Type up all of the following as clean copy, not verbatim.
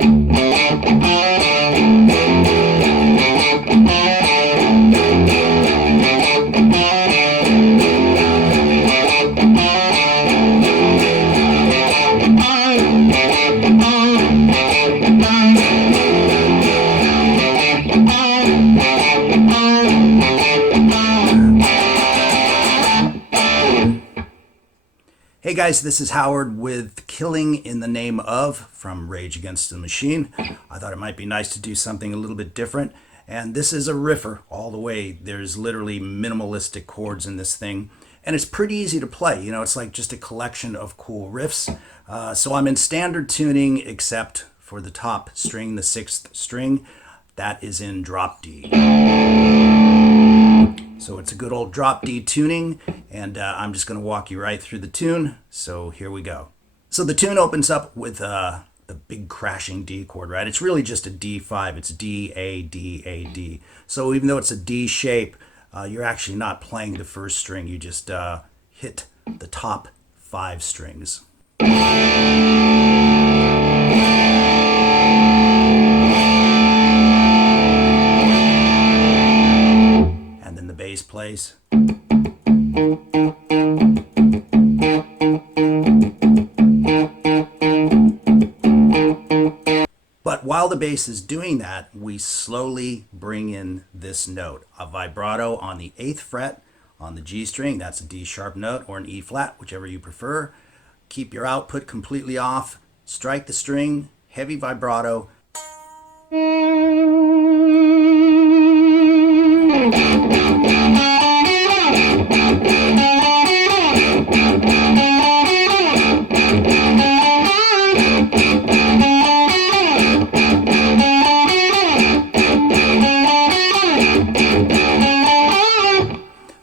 Hey guys, this is Howard with Killing in the Name Of from Rage Against the Machine. I thought it might be nice to do something a little bit different. And this is a riffer all the way. There's literally minimalistic chords in this thing. And it's pretty easy to play. You know, it's like just a collection of cool riffs. So I'm in standard tuning except for the top string, the 6th string. That is in drop D. So it's a good old drop D tuning, and I'm just going to walk you right through the tune. So here we go. So the tune opens up with the big crashing D chord, right? It's really just a D5. It's D, A, D, A, D. So even though it's a D shape, you're actually not playing the first string. You just hit the top 5 strings. Bass plays. But while the bass is doing that, we slowly bring in this note, a vibrato on the 8th fret on the G string. That's a D sharp note or an E flat, whichever you prefer. Keep your output completely off, strike the string, heavy vibrato.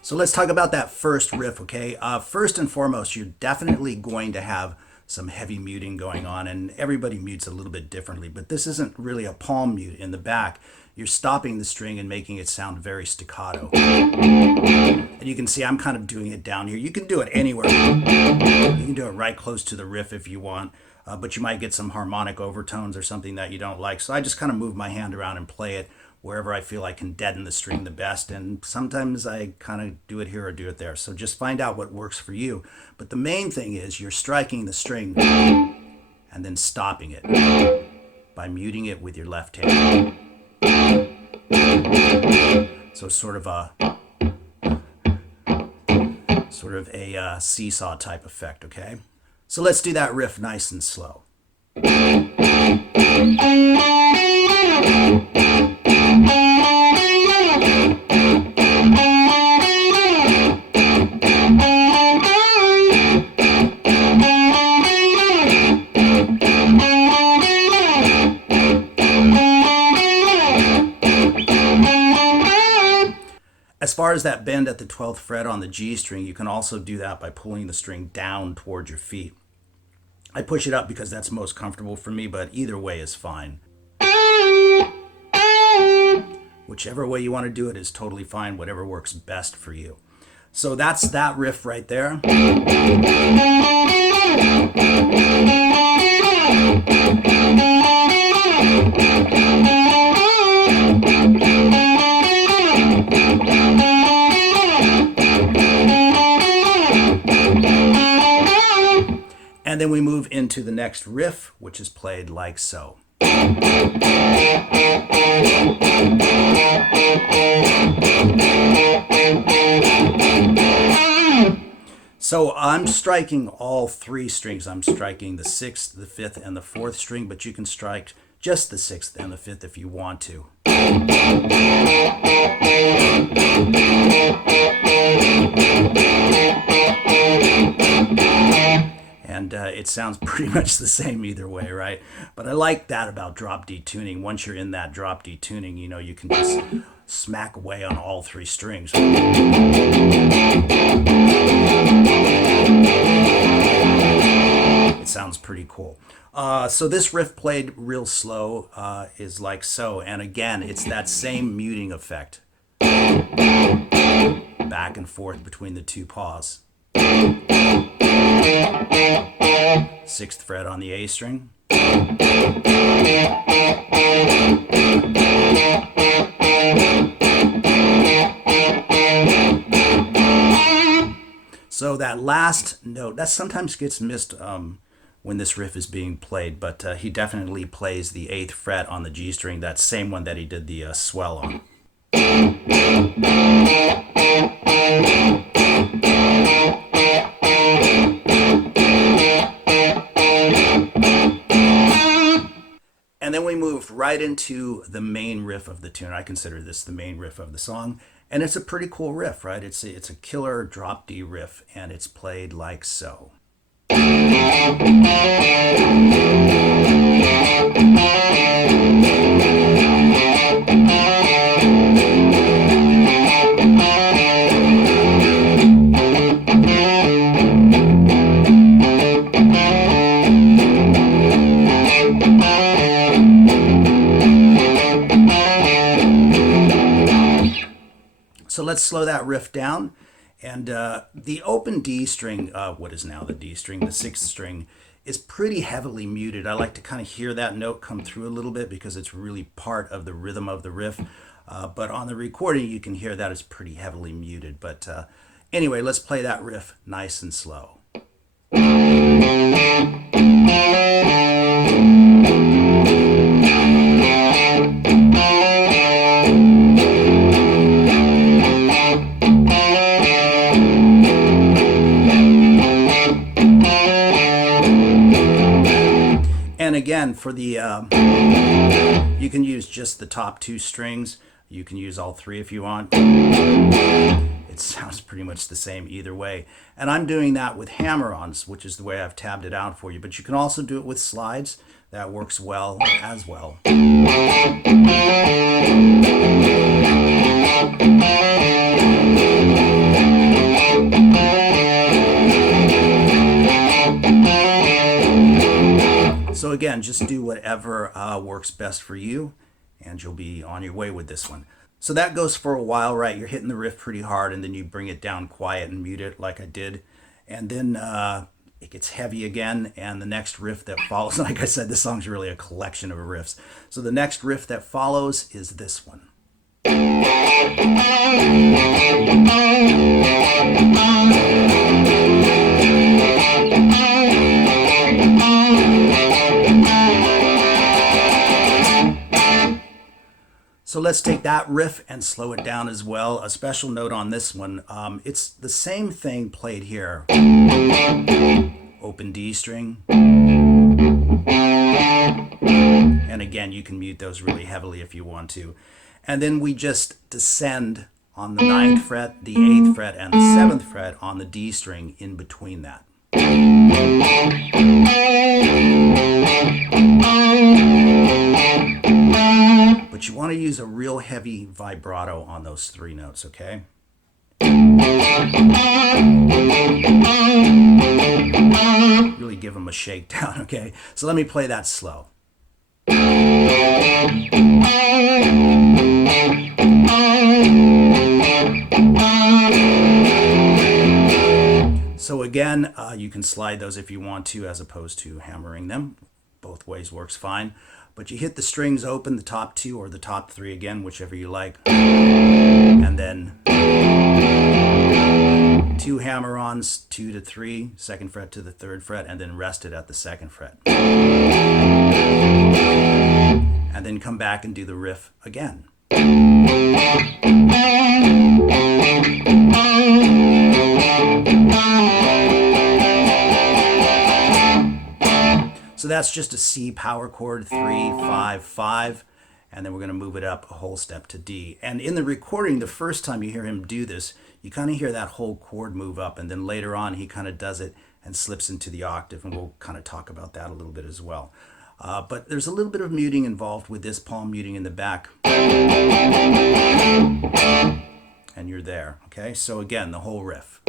So let's talk about that first riff, okay? First and foremost, you're definitely going to have some heavy muting going on, and everybody mutes a little bit differently, but this isn't really a palm mute in the back. You're stopping the string and making it sound very staccato. And you can see I'm kind of doing it down here. You can do it anywhere. You can do it right close to the riff if you want, but you might get some harmonic overtones or something that you don't like. So I just kind of move my hand around and play it wherever I feel I can deaden the string the best. And sometimes I kind of do it here or do it there. So just find out what works for you. But the main thing is you're striking the string and then stopping it by muting it with your left hand. So sort of a seesaw type effect, okay? So let's do that riff nice and slow. As far as that bend at the 12th fret on the G string, you can also do that by pulling the string down towards your feet. I push it up because that's most comfortable for me, but either way is fine. Whichever way you want to do it is totally fine, whatever works best for you. So that's that riff right there. And then we move into the next riff, which is played like so. So I'm striking all 3 strings. I'm striking the 6th, the 5th, and the 4th string, but you can strike just the 6th and the 5th if you want to. And it sounds pretty much the same either way, right? But I like that about drop D tuning. Once you're in that drop D tuning, you know, you can just smack away on all 3 strings. It sounds pretty cool. So this riff played real slow is like so. And again, it's that same muting effect. Back and forth between the 2 paws. 6th fret on the A string. 5th last note, that sometimes gets missed when this riff is being played, but he definitely plays the 8th fret on the G string, that same one that he did the swell on. And then we moved right into the main riff of the tune. I consider this the main riff of the song. And it's a pretty cool riff, right? It's a killer drop D riff, and it's played like so. So let's slow that riff down. And the open D string, what is now the D string, the 6th string, is pretty heavily muted. I like to kind of hear that note come through a little bit because it's really part of the rhythm of the riff. But on the recording, you can hear that it's pretty heavily muted. But anyway, let's play that riff nice and slow. And again, for the, you can use just the top 2 strings. You can use all 3 if you want. It sounds pretty much the same either way. And I'm doing that with hammer-ons, which is the way I've tabbed it out for you. But you can also do it with slides. That works well as well. So again, just do whatever works best for you, and you'll be on your way with this one. So that goes for a while, right? You're hitting the riff pretty hard, and then you bring it down quiet and mute it like I did. And then it gets heavy again, and the next riff that follows, like I said, this song's really a collection of riffs. So the next riff that follows is this one. So let's take that riff and slow it down as well. A special note on this one, it's the same thing played here. Open D string. And again, you can mute those really heavily if you want to. And then we just descend on the 9th fret, the 8th fret, and the 7th fret on the D string in between that. But you want to use a real heavy vibrato on those 3 notes, okay? Really give them a shakedown, okay? So let me play that slow. So again, you can slide those if you want to, as opposed to hammering them. Both ways works fine. But you hit the strings open, the top 2 or the top 3 again, whichever you like. And then 2 hammer-ons, 2 to 3, 2nd fret to the 3rd fret, and then rest it at the 2nd fret. And then come back and do the riff again. So that's just a C power chord, 3, 5, 5, and then we're going to move it up a whole step to D. And in the recording, the first time you hear him do this, you kind of hear that whole chord move up, and then later on he kind of does it and slips into the octave, and we'll kind of talk about that a little bit as well. But there's a little bit of muting involved with this, palm muting in the back. And you're there, okay? So again, the whole riff.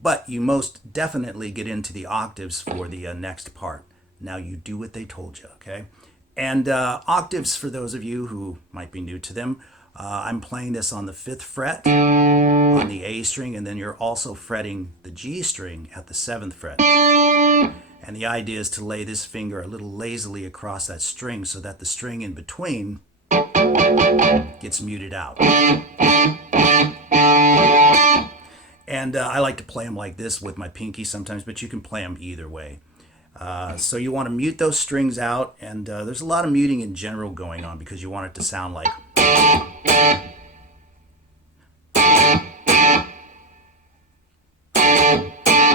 But you most definitely get into the octaves for the next part. Now you do what they told you, okay? And octaves, for those of you who might be new to them, I'm playing this on the 5th fret on the A string, and then you're also fretting the G string at the 7th fret. And the idea is to lay this finger a little lazily across that string so that the string in between gets muted out. And I like to play them like this with my pinky sometimes, but you can play them either way. So you want to mute those strings out, and there's a lot of muting in general going on because you want it to sound like.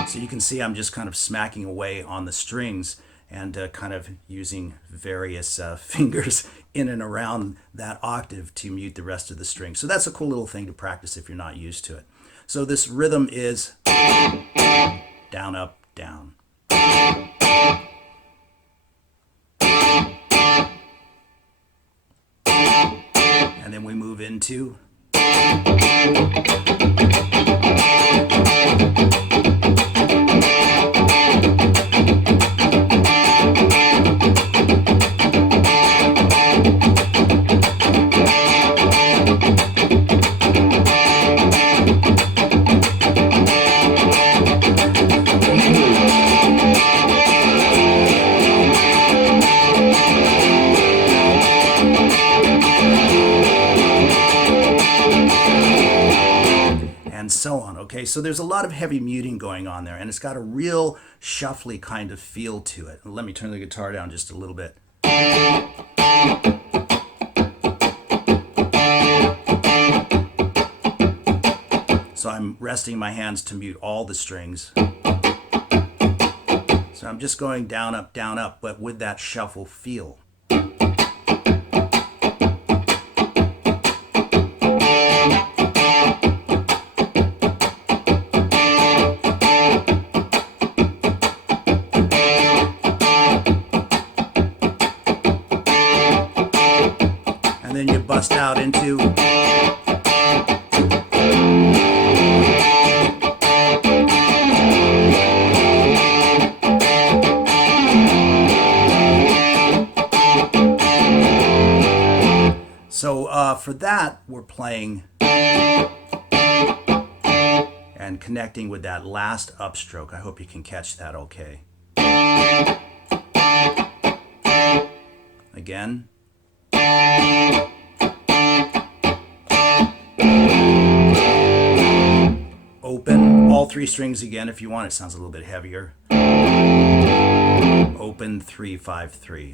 So you can see I'm just kind of smacking away on the strings and kind of using various fingers in and around that octave to mute the rest of the string. So that's a cool little thing to practice if you're not used to it. So this rhythm is down, up, down. And then we move into and so on. Okay, so there's a lot of heavy muting going on there, and it's got a real shuffly kind of feel to it. Let me turn the guitar down just a little bit. So I'm resting my hands to mute all the strings. So I'm just going down, up, but with that shuffle feel. And then you bust out into for that, we're playing and connecting with that last upstroke. I hope you can catch that okay. Again. Open all 3 strings again if you want. It sounds a little bit heavier. Open 3, 5, 3.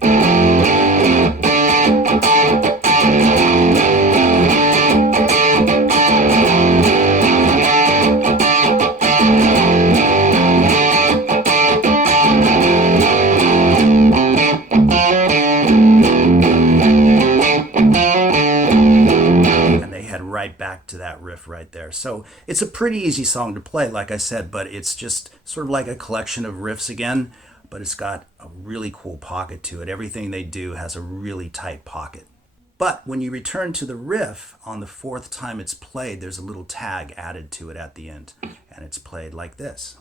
Right back to that riff right there. So it's a pretty easy song to play, like I said, but it's just sort of like a collection of riffs again, but it's got a really cool pocket to it. Everything they do has a really tight pocket. But when you return to the riff on the 4th time it's played, there's a little tag added to it at the end, and it's played like this.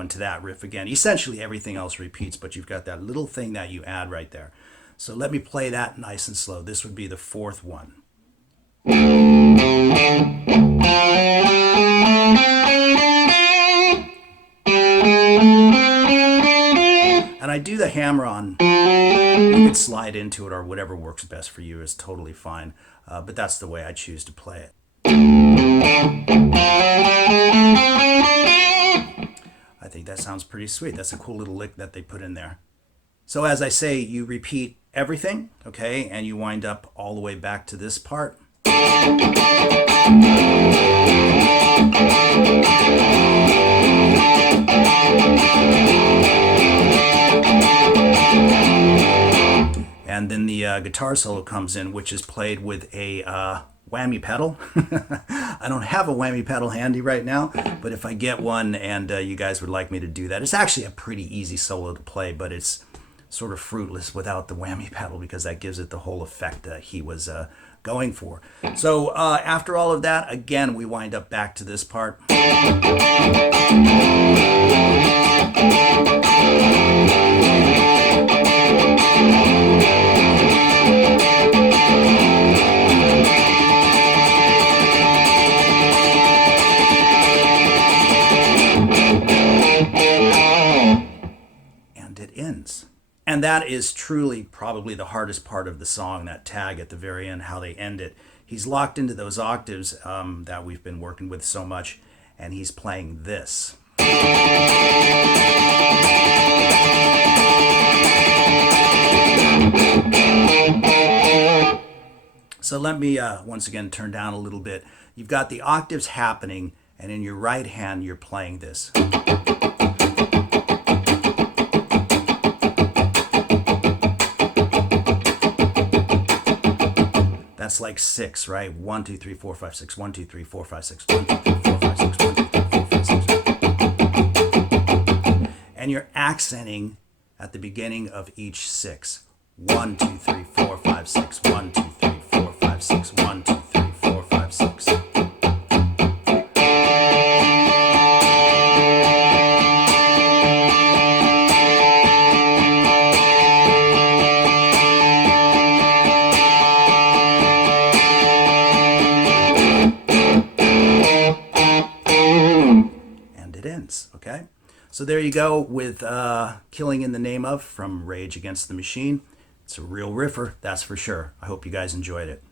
Into that riff again. Essentially everything else repeats, but you've got that little thing that you add right there. So let me play that nice and slow. This would be the 4th one. And I do the hammer on. You could slide into it or whatever works best for you is totally fine. But that's the way I choose to play it. I think that sounds pretty sweet. That's a cool little lick that they put in there. So as I say, you repeat everything, okay, and you wind up all the way back to this part. And then the guitar solo comes in, which is played with a whammy pedal. I don't have a whammy pedal handy right now, but if I get one and you guys would like me to do that, it's actually a pretty easy solo to play, but it's sort of fruitless without the whammy pedal because that gives it the whole effect that he was going for. So after all of that, again, we wind up back to this part. And it ends. And that is truly probably the hardest part of the song, that tag at the very end, how they end it. He's locked into those octaves that we've been working with so much, and he's playing this. So let me once again turn down a little bit. You've got the octaves happening, and in your right hand you're playing this. That's like 6, right? 1, 2, 3, 4, 5, 6. 1, 2, 3, 4, 5, 6. 1, 2, 3, 4, 5, 6. 1, 2, 3, 4, 5, 6. And you're accenting at the beginning of each 6. 1, 2, 3, 4, 5, 6. 1, 2, 3, 4, 5, 6. 1, 2, 3, 4, 5, 6. Okay, so there you go with Killing in the Name of from Rage Against the Machine. It's a real riffer, that's for sure. I hope you guys enjoyed it.